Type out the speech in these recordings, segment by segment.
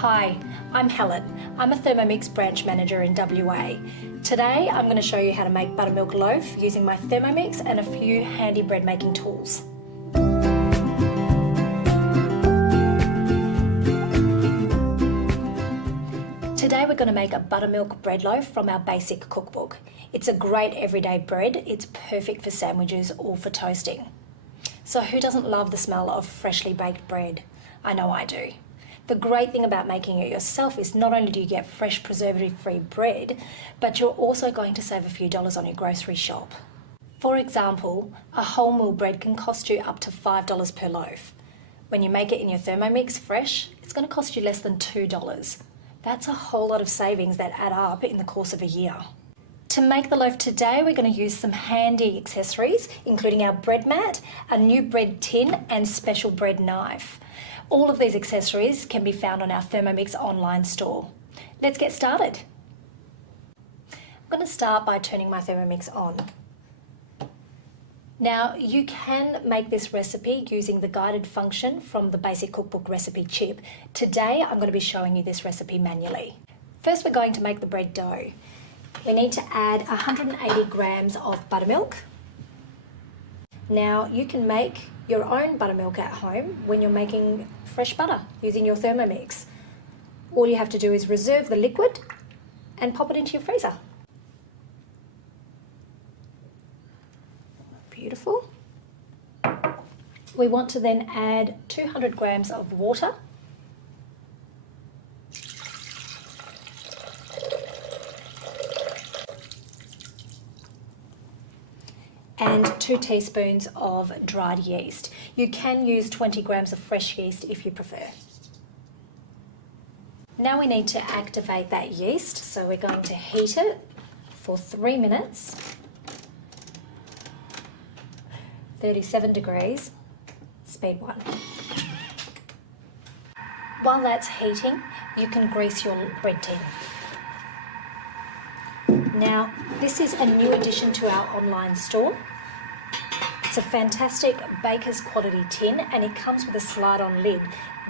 Hi, I'm Helen. I'm a Thermomix branch manager in WA. Today I'm going to show you how to make buttermilk loaf using my Thermomix and a few handy bread making tools. Today we're going to make a buttermilk bread loaf from our basic cookbook. It's a great everyday bread. It's perfect for sandwiches or for toasting. So who doesn't love the smell of freshly baked bread? I know I do. The great thing about making it yourself is not only do you get fresh preservative-free bread, but you're also going to save a few dollars on your grocery shop. For example, a wholemeal bread can cost you up to $5 per loaf. When you make it in your Thermomix fresh, it's going to cost you less than $2. That's a whole lot of savings that add up in the course of a year. To make the loaf today, we're going to use some handy accessories, including our bread mat, a new bread tin, and special bread knife. All of these accessories can be found on our Thermomix online store. Let's get started. I'm going to start by turning my Thermomix on. Now, you can make this recipe using the guided function from the Basic Cookbook recipe chip. Today, I'm going to be showing you this recipe manually. First, we're going to make the bread dough. We need to add 180 grams of buttermilk. Now, you can make your own buttermilk at home when you're making fresh butter using your Thermomix. All you have to do is reserve the liquid and pop it into your freezer. Beautiful. We want to then add 200 grams of water. And 2 teaspoons of dried yeast. You can use 20 grams of fresh yeast if you prefer. Now we need to activate that yeast, so we're going to heat it for 3 minutes, 37 degrees, speed 1. While that's heating, you can grease your bread tin. Now, this is a new addition to our online store. It's a fantastic baker's quality tin and it comes with a slide-on lid.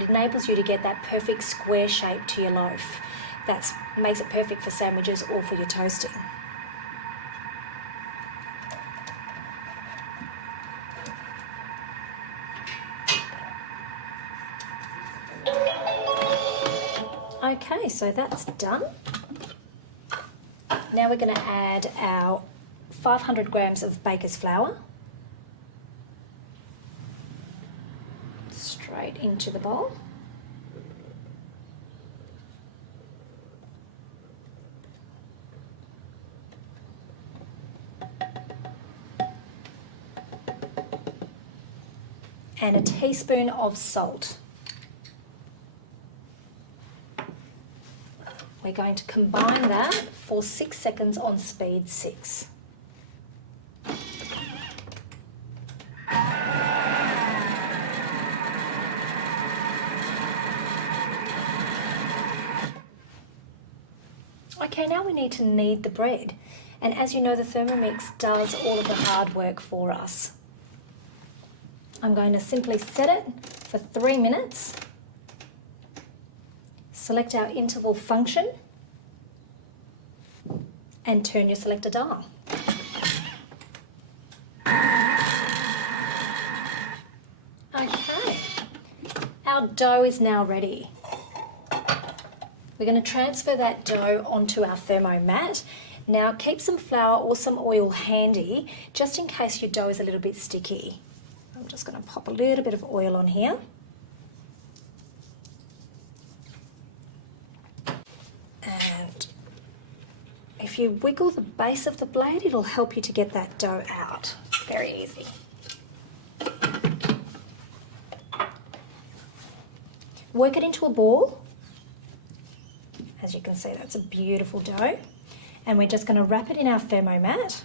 It enables you to get that perfect square shape to your loaf. That makes it perfect for sandwiches or for your toasting. Okay, so that's done. Now we're going to add our 500 grams of baker's flour straight into the bowl. And a teaspoon of salt. We're going to combine that for 6 seconds on speed 6. Okay, now we need to knead the bread. And as you know, the Thermomix does all of the hard work for us. I'm going to simply set it for 3 minutes. Select our interval function and turn your selector dial. Okay, our dough is now ready. We're going to transfer that dough onto our thermo mat. Now keep some flour or some oil handy just in case your dough is a little bit sticky. I'm just going to pop a little bit of oil on here. And if you wiggle the base of the blade, it'll help you to get that dough out. Very easy. Work it into a ball. As you can see, that's a beautiful dough. And we're just going to wrap it in our thermo mat.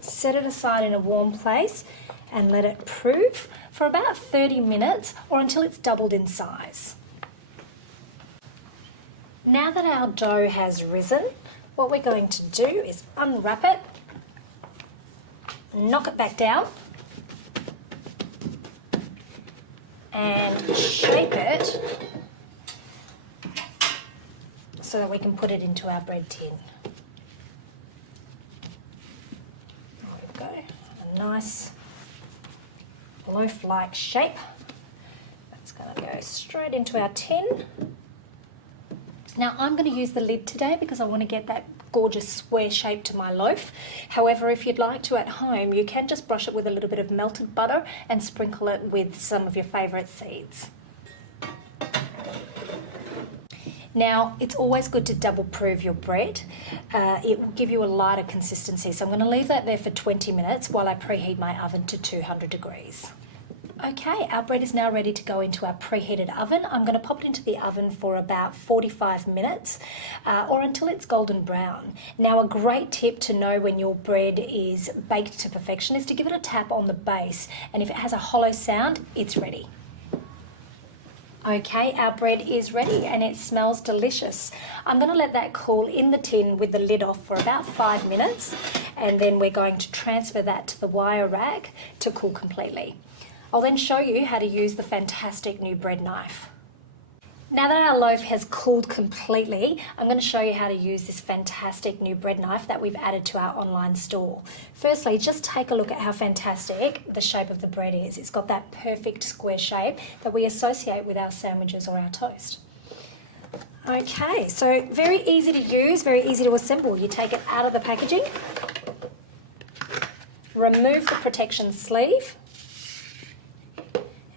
Set it aside in a warm place and let it proof for about 30 minutes or until it's doubled in size. Now that our dough has risen, what we're going to do is unwrap it, knock it back down, and shape it so that we can put it into our bread tin. There we go, a nice loaf-like shape. That's going to go straight into our tin. Now I'm going to use the lid today because I want to get that gorgeous square shape to my loaf. However, if you'd like to at home, you can just brush it with a little bit of melted butter and sprinkle it with some of your favourite seeds. Now, it's always good to double proof your bread. It will give you a lighter consistency. So I'm going to leave that there for 20 minutes while I preheat my oven to 200 degrees. Okay, our bread is now ready to go into our preheated oven. I'm going to pop it into the oven for about 45 minutes or until it's golden brown. Now, a great tip to know when your bread is baked to perfection is to give it a tap on the base, and if it has a hollow sound, it's ready. Okay, our bread is ready and it smells delicious. I'm going to let that cool in the tin with the lid off for about 5 minutes, and then we're going to transfer that to the wire rack to cool completely. I'll then show you how to use the fantastic new bread knife. Now that our loaf has cooled completely, I'm going to show you how to use this fantastic new bread knife that we've added to our online store. Firstly, just take a look at how fantastic the shape of the bread is. It's got that perfect square shape that we associate with our sandwiches or our toast. Okay, so very easy to use, very easy to assemble. You take it out of the packaging, remove the protection sleeve,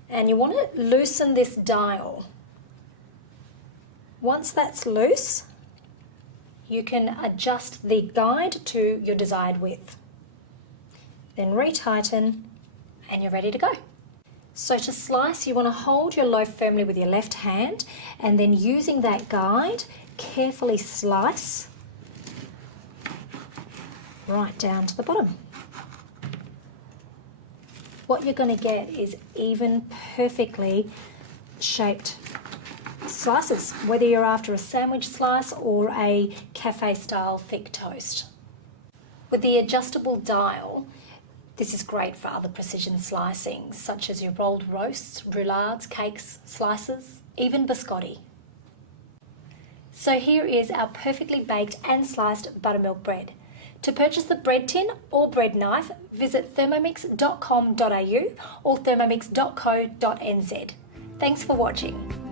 and you want to loosen this dial. Once that's loose, you can adjust the guide to your desired width. Then retighten and you're ready to go. So to slice, you want to hold your loaf firmly with your left hand and then using that guide, carefully slice right down to the bottom. What you're going to get is even, perfectly shaped slices, whether you're after a sandwich slice or a cafe style thick toast. With the adjustable dial, this is great for other precision slicing, such as your rolled roasts, roulades, cakes, slices, even biscotti. So here is our perfectly baked and sliced buttermilk bread. To purchase the bread tin or bread knife, visit thermomix.com.au or thermomix.co.nz. Thanks for watching.